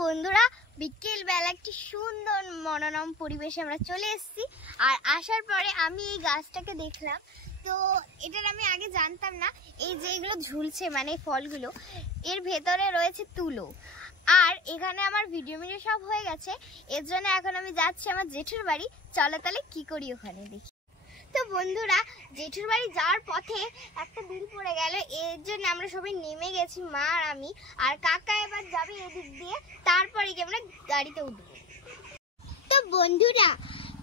বন্ধুরা বিকেল বেলা একটি সুন্দর মনোরম পরিবেশে আমরা চলে এসেছি। আর আসার পরে আমি এই গাছটাকে দেখলাম, তো এটার আমি আগে জানতাম না। এই যে এগুলো ঝুলছে মানে ফলগুলো, এর ভেতরে রয়েছে তুলো। আর এখানে আমার ভিডিও সব হয়ে গেছে, এর জন্য এখন আমি যাচ্ছি আমার জেঠুর বাড়ি। চলো তাহলে কি করি ওখানে দেখি। তো বন্ধুরা, জেঠুর বাড়ি যাওয়ার পথে একটা বিল পড়ে গেল, এর জন্য আমরা সবাই নেমে গেছি, মা আর আমি। আর কাকা এবার যাবে এদিক দিয়ে, তারপরে গিয়ে আমরা গাড়িতে উঠবো। তো বন্ধুরা,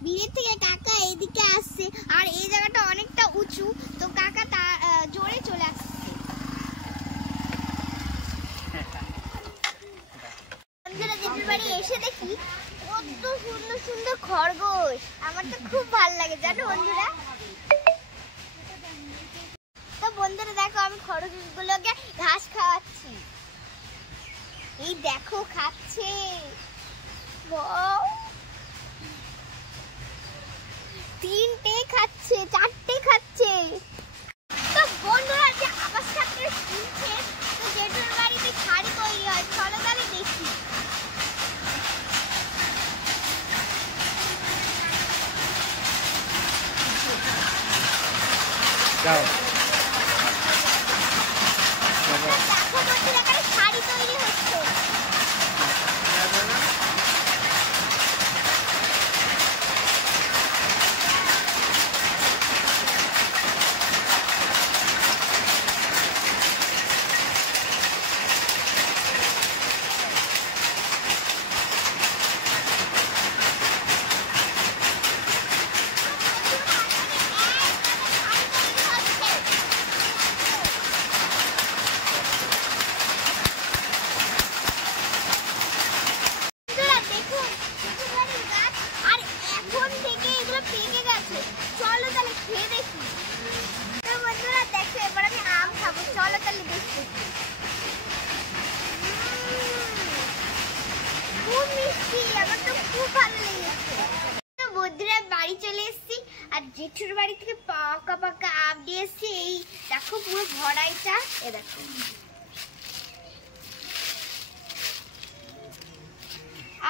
বিলের থেকে কাকা এদিকে আসছে, আর এই জায়গাটা অনেকটা উঁচু, তো কাকা জোরে চলে আসছে। বন্ধুরা, জেঠুর বাড়ি এসে দেখি কত সুন্দর সুন্দর খরগোশ। আমার তো খুব ভালো লাগে জানো বন্ধুরা। তো বন্ধুরা দেখো, আমি খরগোশগুলোকে ঘাস খাওয়াচ্ছি। এই দেখো খাচ্ছে, তিনটে খাচ্ছে, চারটে খাচ্ছে। তো বন্ধুরা, যে আওয়াজটা আপনারা শুনছেন, তো জেঠুর বাড়িতে শাড়ি তৈরি হয়, চলো তাহলে দেখি। যাও দেখো বন্ধুরা, এখানে শাড়ি তৈরি হচ্ছে। বাড়ি চলে এসেছি, আর জেঠুর বাড়ি থেকে পাকা পাকা আম দিয়ে এসেছি। এই দেখো পুরো ভরাইটা, এ দেখো।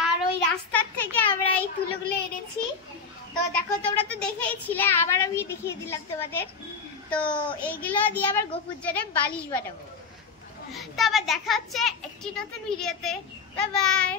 আর ওই রাস্তার থেকে আমরা এই তুলোগুলো এনেছি। তো দেখো, তোমরা তো দেখেইছিলে, আবার আমি দেখিয়ে দিলাম তোমাদের। তো এইগুলো দিয়ে আবার গোপুর জন্য বালিশ বানাবো। তো আবার দেখা হচ্ছে একটি নতুন ভিডিওতে। Bye bye.